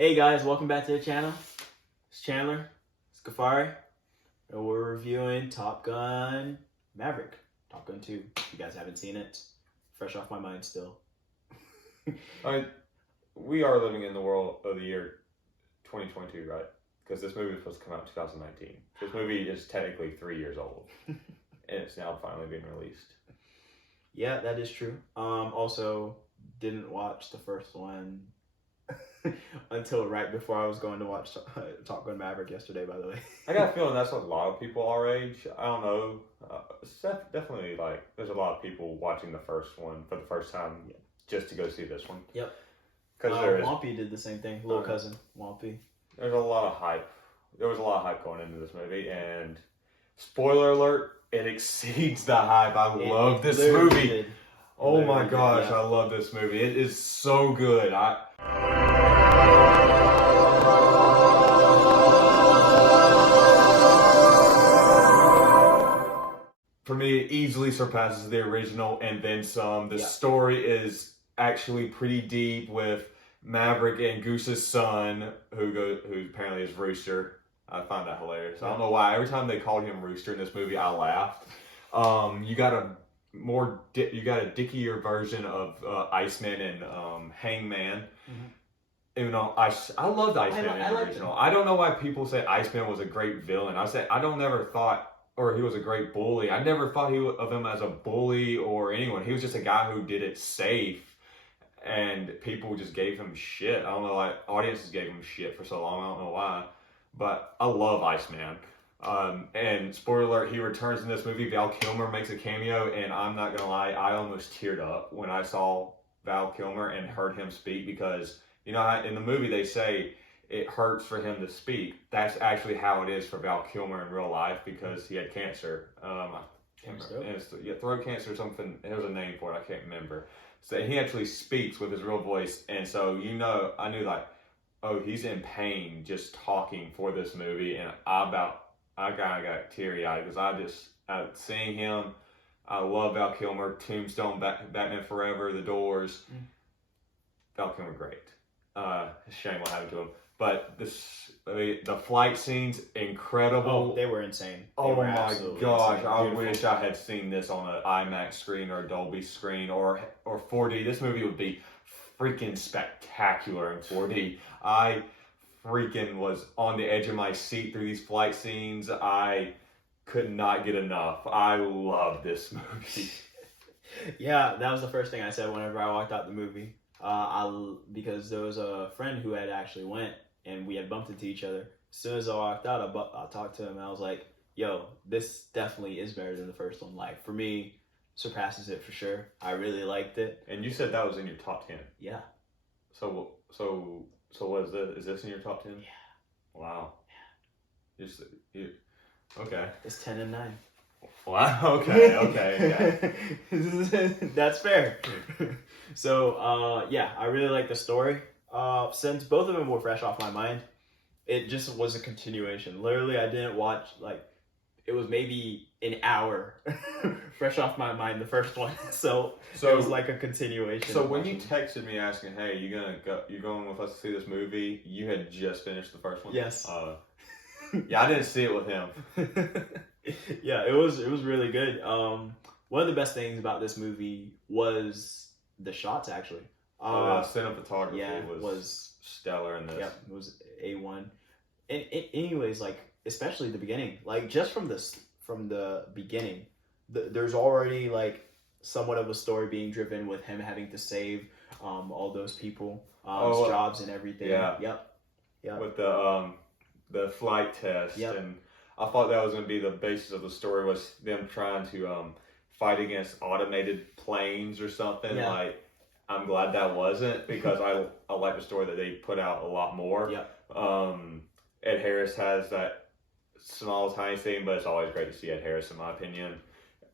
Hey guys, welcome back to the channel. It's Chandler, it's Gafari, and we're reviewing Top Gun Maverick, Top Gun 2. If you guys haven't seen it, fresh off my mind still. We are living in the world of the year 2022, right? Because this movie was supposed to come out in 2019. This movie is technically 3 years old, and it's now finally being released. Yeah, that is true. Also, didn't watch the first one until right before I was going to watch Top Gun Maverick yesterday, by the way. I got a feeling that's what a lot of people our age. I don't know. Definitely, there's a lot of people watching the first one for the first time just to go see this one. Yep. Because Wampy did the same thing. Little cousin, Wampy. There's a lot of hype. There was a lot of hype going into this movie, and spoiler alert, it exceeds the hype. I love this movie. Oh my gosh, I love this movie. It is so good. For me, it easily surpasses the original and then some. The story is actually pretty deep with Maverick and Goose's son, who apparently is Rooster. I find that hilarious. I don't know why. Every time they called him Rooster in this movie, I laughed. You got a dickier version of Iceman and Hangman. Mm-hmm. Even though I loved Iceman in the original. I don't know why people say Iceman was a great villain. Never thought, or he was a great bully. I never thought of him as a bully or anyone. He was just a guy who did it safe, and people just gave him shit. I don't know why audiences gave him shit for so long. I don't know why, but I love Iceman. And spoiler alert, he returns in this movie. Val Kilmer makes a cameo, and I'm not gonna lie, I almost teared up when I saw Val Kilmer and heard him speak, because you know how in the movie they say it hurts for him to speak. That's actually how it is for Val Kilmer in real life, because he had cancer. Throat cancer or something. There's a name for it. I can't remember. So he actually speaks with his real voice, and so I knew oh, he's in pain just talking for this movie, and I kind of got teary eyed because seeing him. I love Val Kilmer. Tombstone, Batman Forever, The Doors. Val Kilmer, great. Shame what happened to him. But the flight scenes, incredible. Oh, they were insane. Oh my gosh, I wish I had seen this on an IMAX screen or a Dolby screen or 4D. This movie would be freaking spectacular in 4D. I freaking was on the edge of my seat through these flight scenes. I could not get enough. I love this movie. Yeah, that was the first thing I said whenever I walked out the movie. Because there was a friend who had actually went, and we had bumped into each other. As soon as I walked out, I talked to him, and I was like, yo, this definitely is better than the first one. Like, for me, surpasses it for sure. I really liked it. And you said that was in your top 10. Yeah. So what is this? Is this in your top 10? Yeah. Wow. Okay. It's 10 and 9. Wow. Okay. That's fair. So, I really like the story. Since both of them were fresh off my mind, it just was a continuation. Literally, I didn't watch, it was maybe an hour fresh off my mind, the first one. So it was like a continuation. So when you texted me asking, hey, you going with us to see this movie, you had just finished the first one? Yes. Yeah, I didn't see it with him. Yeah, it was really good. One of the best things about this movie was the shots, actually. Cinematography was stellar in this. Yeah, it was A1. And anyways, especially the beginning, just from the beginning, there's already somewhat of a story being driven with him having to save all those people, jobs and everything. Yeah. Yep. With the flight test. Yep. And I thought that was going to be the basis of the story, was them trying to fight against automated planes or something. Yeah. I'm glad that wasn't, because I like the story that they put out a lot more. Yep. Ed Harris has that small, tiny thing, but it's always great to see Ed Harris, in my opinion.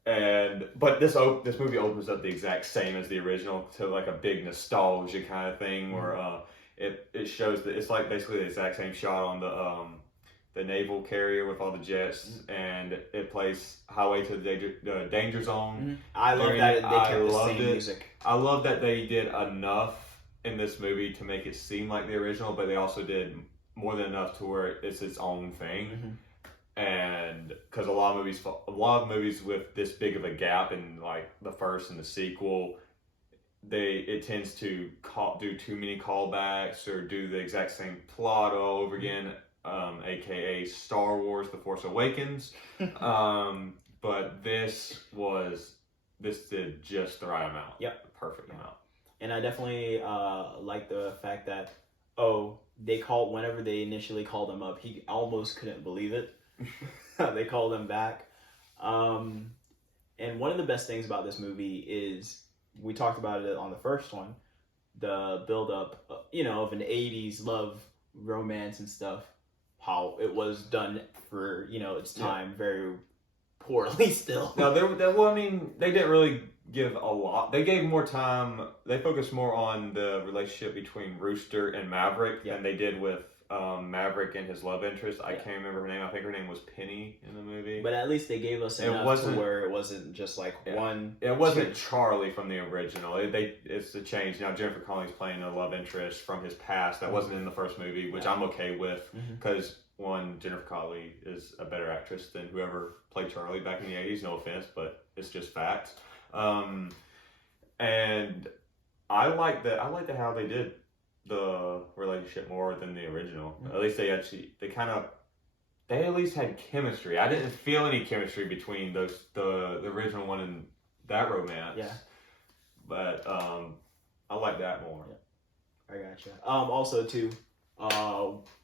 But this movie opens up the exact same as the original, to a big nostalgia kind of thing, where it shows that it's basically the exact same shot on the naval carrier with all the jets, and it plays Highway to the Danger Zone. I love that they kept the same music. I love that they did enough in this movie to make it seem like the original, but they also did more than enough to where it's its own thing. Mm-hmm. And because a lot of movies with this big of a gap in like the first and the sequel, it tends to do too many callbacks or do the exact same plot all over again, aka Star Wars: The Force Awakens. But this did just the right amount. Yep, the perfect amount. And I definitely like the fact that whenever they initially called him up, he almost couldn't believe it. They called him back. And one of the best things about this movie is, we talked about it on the first one, the build up, of an 80s love romance and stuff, how it was done for, its time very poorly still. No, they didn't really give a lot. They gave more time. They focused more on the relationship between Rooster and Maverick than they did with Maverick and his love interest. I can't remember her name. I think her name was Penny in the movie. But at least they gave us enough to where it wasn't just like one. It wasn't Charlie from the original. It's a change. Now Jennifer Connelly's playing a love interest from his past that wasn't in the first movie, which I'm okay with, because one, Jennifer Connelly is a better actress than whoever played Charlie back in the 80s. No offense, but it's just facts. And I like how they did the relationship more than the original. At least they at least had chemistry. I didn't feel any chemistry between the original one and that romance. Yeah. But I like that more. Yeah. I gotcha. Also too,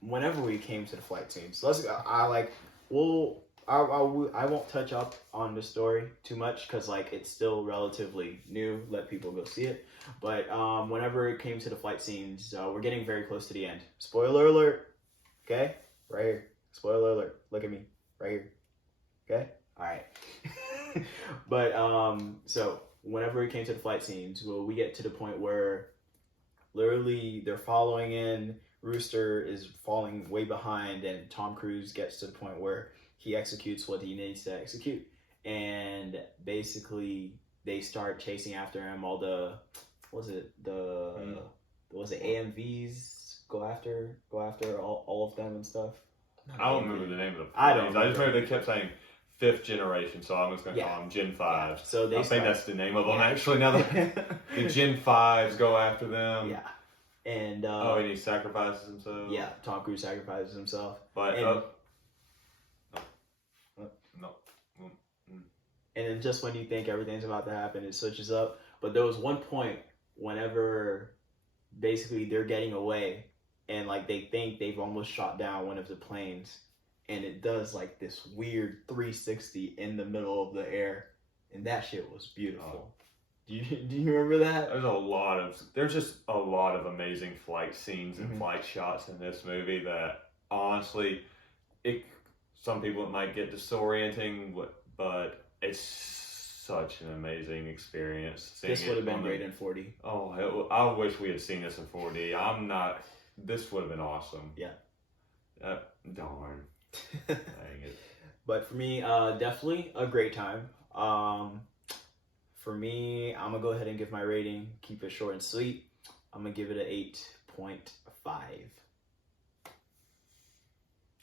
whenever we came to the flight scenes, I won't touch up on the story too much because it's still relatively new. Let people go see it. But whenever it came to the flight scenes, we're getting very close to the end. Spoiler alert. Okay, right here. Spoiler alert. Look at me, right here. Okay. All right. But so whenever it came to the flight scenes, we get to the point where literally they're following in. Rooster is falling way behind, and Tom Cruise gets to the point where he executes what he needs to execute, and basically they start chasing after him. All the AMVs go after all of them and stuff. I don't remember the name of the planes. I just remember they kept saying 5th generation, so I'm just gonna call them Gen 5. Yeah. So I think that's the name of them actually. Now that the Gen 5s go after them. Yeah. And and he sacrifices himself. Yeah, Tom Cruise sacrifices himself. But and then just when you think everything's about to happen, it switches up. But there was one point whenever basically they're getting away, and they think they've almost shot down one of the planes, and it does this weird 360 in the middle of the air, and that shit was beautiful. Do you remember that? There's just a lot of amazing flight scenes and flight shots in this movie that honestly, some people it might get disorienting, but it's such an amazing experience. This would have been great in 4D. Oh, I wish we had seen this in 4D. This would have been awesome. Yeah. Darn. Dang it. But for me, definitely a great time. For me, I'm going to go ahead and give my rating. Keep it short and sweet. I'm going to give it an 8.5.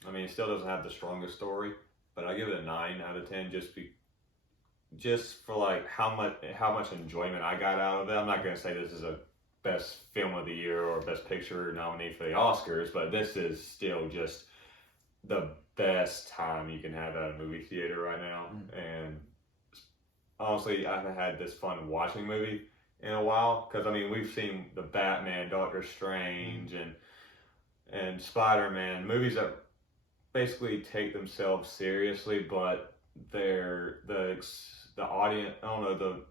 I mean, it still doesn't have the strongest story, but I give it a 9 out of 10 just for how much enjoyment I got out of it. I'm not going to say this is a best film of the year or best picture nominee for the Oscars, but this is still just the best time you can have at a movie theater right now. And honestly, I haven't had this fun watching a movie in a while, because we've seen the Batman, Doctor Strange, and Spider-Man, movies that basically take themselves seriously, but they're the audience. I don't know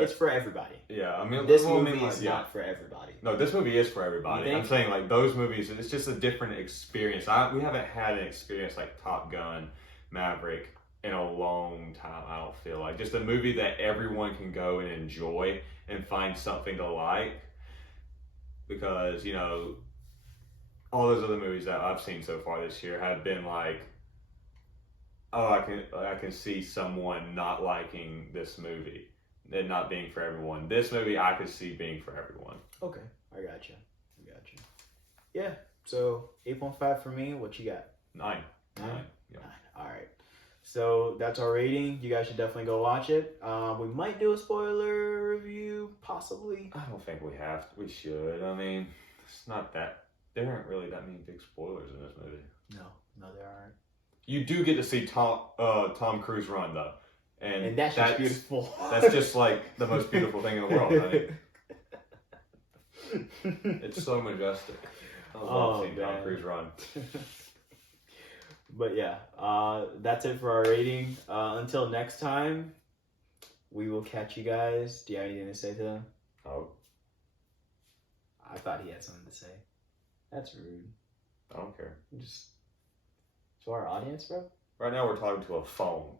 it's for everybody. Yeah, this movie is not for everybody. No, this movie is for everybody. I'm saying those movies, it's just a different experience. We haven't had an experience like Top Gun, Maverick in a long time. I don't feel like just a movie that everyone can go and enjoy and find something to like, because all those other movies that I've seen so far this year have been I can see someone not liking this movie and not being for everyone. This movie I could see being for everyone. Okay. I got you. Yeah. So 8.5 for me. What you got? 9. Yeah. 9. All right. So that's our rating. You guys should definitely go watch it. We might do a spoiler review, possibly. I don't think we have. We should. I mean, it's not that. There aren't really that many big spoilers in this movie. No, there aren't. You do get to see Tom Cruise run though, and that's just beautiful. That's just like the most beautiful thing in the world. I mean, it's so majestic. I love seeing Tom Cruise run. But yeah, that's it for our rating. Until next time, we will catch you guys. Do you have anything to say to them? Oh, I thought he had something to say. That's rude. I don't care. Just to our audience, bro. Right now we're talking to a phone.